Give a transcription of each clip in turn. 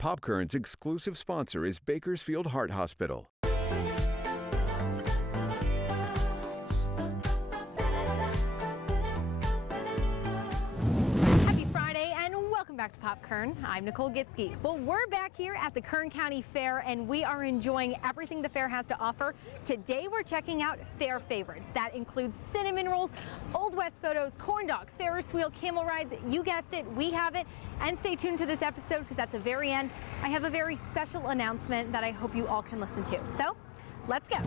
Popkern's exclusive sponsor is Bakersfield Heart Hospital. Welcome back to Pop Kern. I'm Nicole Gitske. Well, we're back here at the Kern County Fair and we are enjoying everything the fair has to offer. Today we're checking out fair favorites. That includes cinnamon rolls, Old West photos, corn dogs, Ferris Wheel, Camel Rides. You guessed it, we have it. And stay tuned to this episode because at the very end, I have a very special announcement that I hope you all can listen to. So, let's go.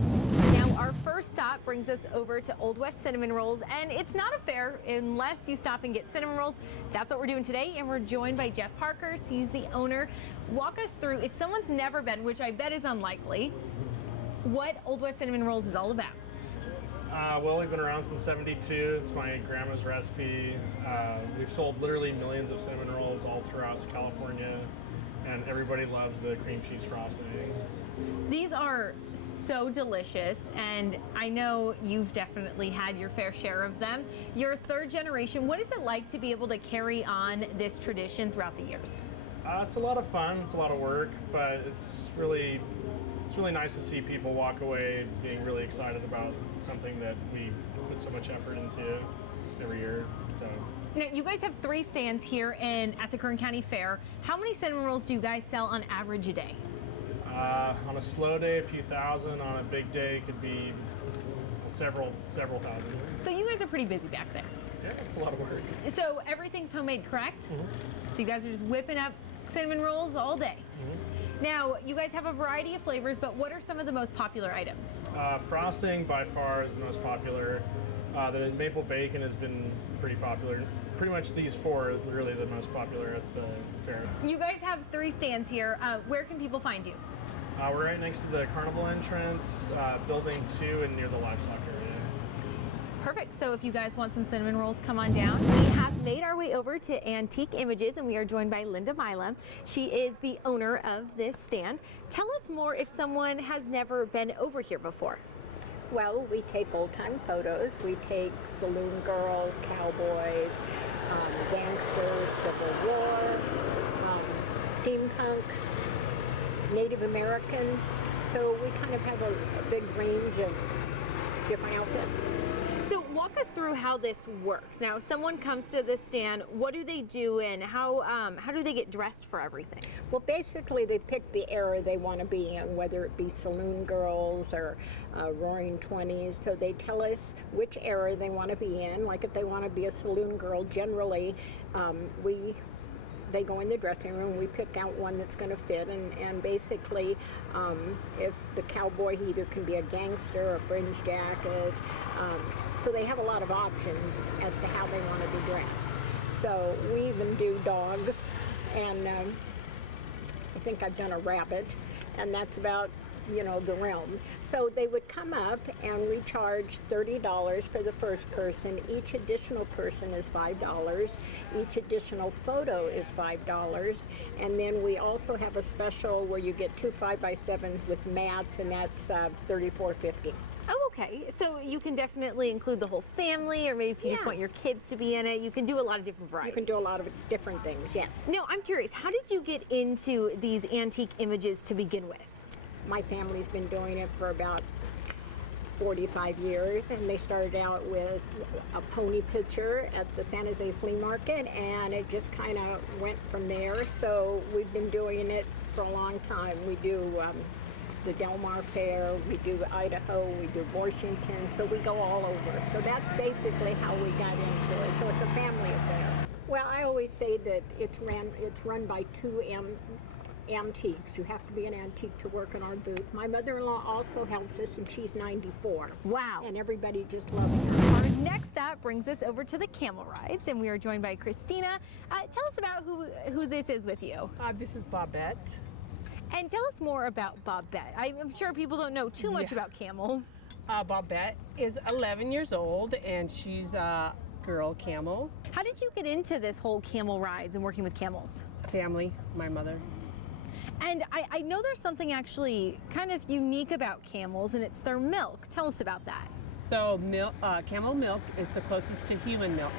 Now, our first stop brings us over to Old West Cinnamon Rolls, and it's not a fair unless you stop and get cinnamon rolls. That's what we're doing today, and we're joined by Jeff Parker. He's the owner. Walk us through, if someone's never been, which I bet is unlikely, what Old West Cinnamon Rolls is all about. Well, we've been around since '72. It's my grandma's recipe. We've sold literally millions of cinnamon rolls all throughout California, and everybody loves the cream cheese frosting. These are so delicious, and I know you've definitely had your fair share of them. You're third generation. What is it like to be able to carry on this tradition throughout the years? It's a lot of fun. It's a lot of work, but it's really nice to see people walk away being really excited about something that we put so much effort into every year. So. Now, you guys have 3 stands here at the Kern County Fair. How many cinnamon rolls do you guys sell on average a day? On a slow day, a few thousand. On a big day, it could be several thousand. So you guys are pretty busy back there. Yeah, it's a lot of work. So everything's homemade, correct? Mm-hmm. So you guys are just whipping up cinnamon rolls all day. Mm-hmm. Now, you guys have a variety of flavors, but what are some of the most popular items? Frosting by far is the most popular. The maple bacon has been pretty popular. Pretty much these 4 are really the most popular at the fair. You guys have 3 stands here. Where can people find you? We're right next to the carnival entrance, building 2 and near the livestock area. Perfect. So if you guys want some cinnamon rolls, come on down. We have made our way over to Antique Images, and we are joined by Linda Mila. She is the owner of this stand. Tell us more if someone has never been over here before. Well, we take old-time photos. We take saloon girls, cowboys, gangsters, Civil War, steampunk, Native American. So we kind of have a big range of different outfits. So walk us through how this works. Now, if someone comes to this stand, what do they do and how do they get dressed for everything? Well, basically they pick the era they want to be in, whether it be saloon girls or roaring 20s. So they tell us which era they want to be in. Like if they want to be a saloon girl, generally they go in the dressing room, we pick out one that's going to fit, and basically if the cowboy, he either can be a gangster, a fringe jacket, so they have a lot of options as to how they want to be dressed. So we even do dogs, and I think I've done a rabbit, and that's about the realm. So they would come up and we charge $30 for the first person. Each additional person is $5. Each additional photo is $5. And then we also have a special where you get 2 5x7s with mats, and that's $34.50. Oh, okay. So you can definitely include the whole family, or maybe if you just want your kids to be in it, you can do a lot of different varieties. You can do a lot of different things, yes. Now, I'm curious, how did you get into these antique images to begin with? My family's been doing it for about 45 years, and they started out with a pony picture at the San Jose Flea Market, and it just kind of went from there. So we've been doing it for a long time. We do the Del Mar Fair, we do Idaho, we do Washington, so we go all over. So that's basically how we got into it. So it's a family affair. Well, I always say that it's run by 2 antiques. You have to be an antique to work in our booth. My mother-in-law also helps us, and she's 94. Wow. And everybody just loves her. Our next stop brings us over to the Camel Rides, and we are joined by Christina. Tell us about who this is with you. This is Bobette. And tell us more about Bobette. I'm sure people don't know too much about camels. Bobette is 11 years old, and she's a girl camel. How did you get into this whole camel rides and working with camels? Family, my mother. And I know there's something actually kind of unique about camels, and it's their milk. Tell us about that. So camel milk is the closest to human milk.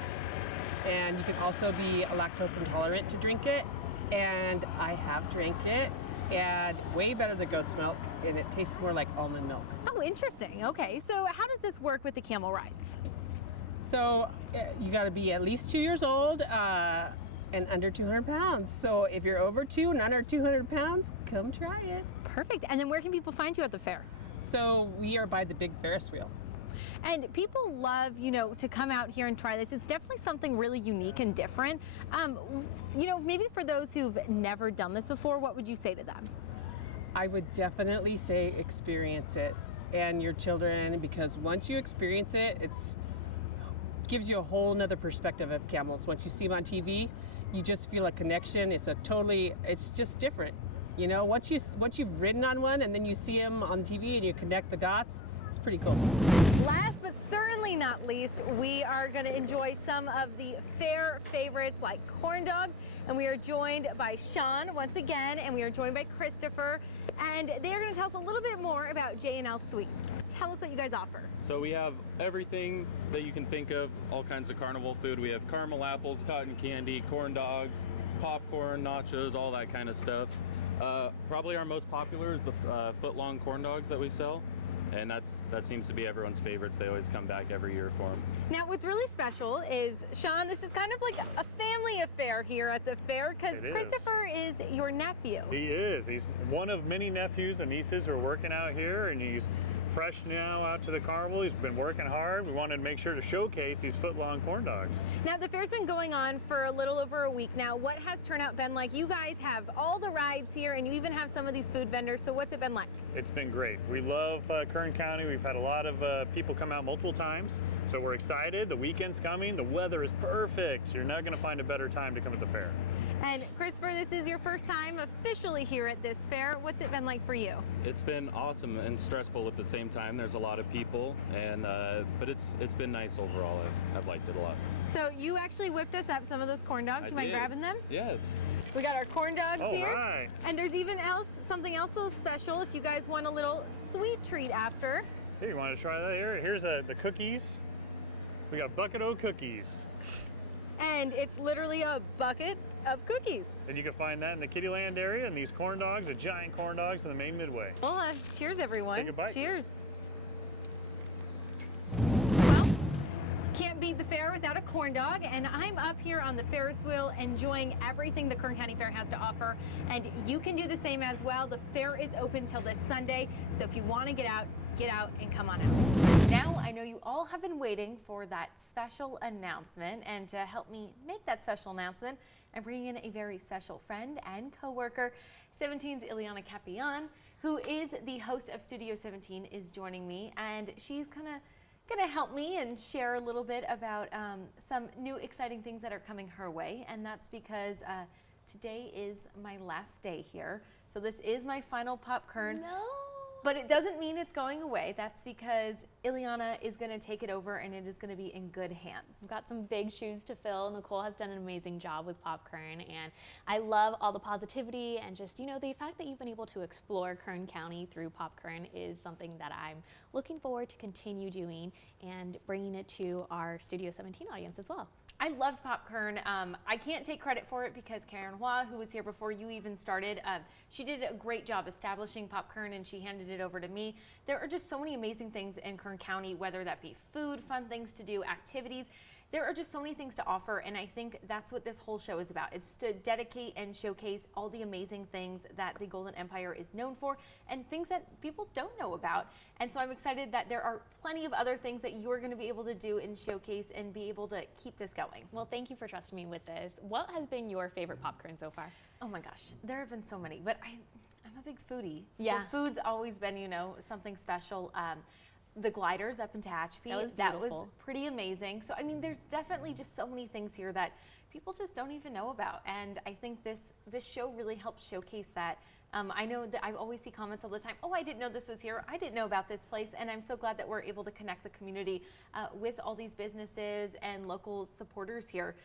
And you can also be lactose intolerant to drink it. and I have drank it, and way better than goat's milk, and it tastes more like almond milk. Oh, interesting. Okay, so how does this work with the Camel Rides? So you got to be at least 2 years old and under 200 pounds. So if you're over 2 and under 200 pounds, come try it. Perfect. And then where can people find you at the fair? So we are by the big Ferris Wheel. And people love, to come out here and try this. It's definitely something really unique and different. Maybe for those who've never done this before, what would you say to them? I would definitely say experience it and your children, because once you experience it, it's gives you a whole nother perspective of camels. Once you see them on TV, you just feel a connection. It's just different. Once you've ridden on one and then you see them on TV and you connect the dots, it's pretty cool. Last but certainly not least, we are going to enjoy some of the fair favorites like corn dogs, and we are joined by Sean once again, and we are joined by Christopher, and they are going to tell us a little bit more about J&L Sweets. Tell us what you guys offer. So we have everything that you can think of, all kinds of carnival food. We have caramel apples, cotton candy, corn dogs, popcorn, nachos, all that kind of stuff. Probably our most popular is the foot-long corn dogs that we sell. And that seems to be everyone's favorites. They always come back every year for them. Now, what's really special is, Sean, this is kind of like a family affair here at the fair, because Christopher is your nephew. He is. He's one of many nephews and nieces who are working out here, and he's fresh now out to the carnival. He's been working hard. We wanted to make sure to showcase these foot-long corn dogs. Now, the fair's been going on for a little over a week now. What has turnout been like? You guys have all the rides here, and you even have some of these food vendors, so what's it been like? It's been great. We love Kern County. We've had a lot of people come out multiple times, so we're excited. The weekend's coming. The weather is perfect. You're not going to find a better time to come at the fair. And Christopher, this is your first time officially here at this fair. What's it been like for you? It's been awesome and stressful at the same time. There's a lot of people, and but it's been nice overall. I've liked it a lot. So you actually whipped us up some of those corn dogs. You mind grabbing them? Yes. We got our corn dogs here. Right. And there's even something else a little special if you guys want a little sweet treat after. Hey, you want to try that here? Here's the cookies. We got bucket o' cookies. And it's literally a bucket of cookies. And you can find that in the Kittyland area, and these corn dogs, the giant corn dogs in the main midway. Well, cheers everyone. Take a bite. Cheers. Well, can't beat the fair without a corn dog, and I'm up here on the Ferris wheel enjoying everything the Kern County Fair has to offer, and you can do the same as well. The fair is open till this Sunday, so if you want to get out and come on out. Now, I know you all have been waiting for that special announcement, and to help me make that special announcement, I'm bringing in a very special friend and co-worker. 17's Ileana Capian, who is the host of Studio 17, is joining me, and she's gonna help me and share a little bit about some new exciting things that are coming her way, and that's because today is my last day here. So this is my final Pop Kern. No. But it doesn't mean it's going away. That's because Ileana is going to take it over, and it is going to be in good hands. We've got some big shoes to fill. Nicole has done an amazing job with Pop Kern, and I love all the positivity and just, the fact that you've been able to explore Kern County through Pop Kern is something that I'm looking forward to continue doing and bringing it to our Studio 17 audience as well. I loved Pop Kern. I can't take credit for it because Karen Hua, who was here before you even started, she did a great job establishing Pop Kern, and she handed it over to me. There are just so many amazing things in Kern County, whether that be food, fun things to do, activities. There are just so many things to offer, and I think that's what this whole show is about. It's to dedicate and showcase all the amazing things that the Golden Empire is known for and things that people don't know about. And so I'm excited that there are plenty of other things that you're going to be able to do and showcase and be able to keep this going. Well, thank you for trusting me with this. What has been your favorite Pop Kern so far? Oh my gosh, there have been so many, but I'm a big foodie. Yeah. So food's always been, something special. The gliders up in Tehachapi, that was pretty amazing. So, there's definitely just so many things here that people just don't even know about. And I think this show really helps showcase that I know that I always see comments all the time, oh, I didn't know this was here, I didn't know about this place, and I'm so glad that we're able to connect the community with all these businesses and local supporters here.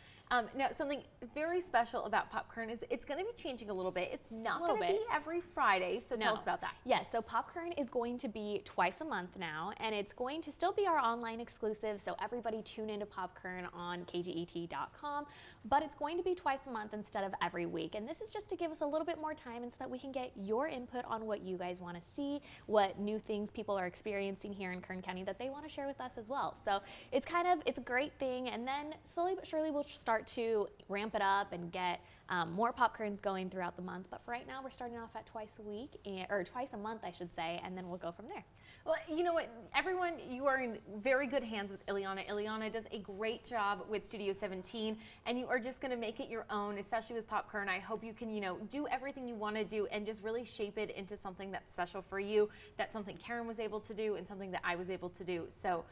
Now, something very special about Popkern is it's going to be changing a little bit. It's not going to be every Friday, so tell us about that. Yes, so Popkern is going to be twice a month now, and it's going to still be our online exclusive, so everybody tune into Popkern on kget.com, but it's going to be twice a month instead of every week, and this is just to give us a little bit more time and so that we can get your input on what you guys want to see, what new things people are experiencing here in Kern County that they want to share with us as well. So it's a great thing, and then slowly but surely we'll start to ramp it up and get more Popkerns going throughout the month. But for right now, we're starting off at twice a week, or twice a month, I should say, and then we'll go from there. Well, you know what, everyone, you are in very good hands with Ileana. Ileana does a great job with Studio 17, and you are just going to make it your own, especially with Popkern. I hope you can, do everything you want to do and just really shape it into something that's special for you. That's something Karen was able to do and something that I was able to do. So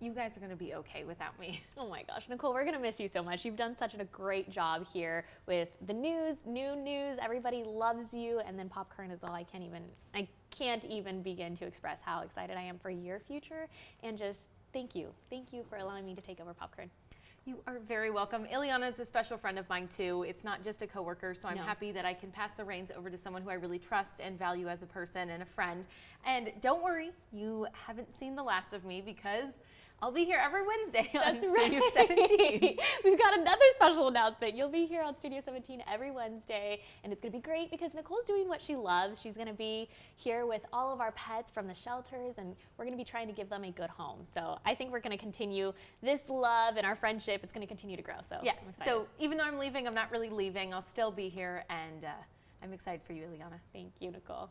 you guys are going to be okay without me. Oh my gosh, Nicole, we're going to miss you so much. You've done such a great job here with the news, new news. Everybody loves you, and then Popkern is all I can't even begin to express how excited I am for your future, and just thank you. Thank you for allowing me to take over Popkern. You are very welcome. Ileana is a special friend of mine too. It's not just a coworker, so I'm happy that I can pass the reins over to someone who I really trust and value as a person and a friend. And don't worry, you haven't seen the last of me because I'll be here every Wednesday on Studio 17. We've got another special announcement. You'll be here on Studio 17 every Wednesday, and it's going to be great because Nicole's doing what she loves. She's going to be here with all of our pets from the shelters, and we're going to be trying to give them a good home. So I think we're going to continue this love and our friendship. It's going to continue to grow. So yes. So even though I'm leaving, I'm not really leaving. I'll still be here, and I'm excited for you, Ileana. Thank you, Nicole.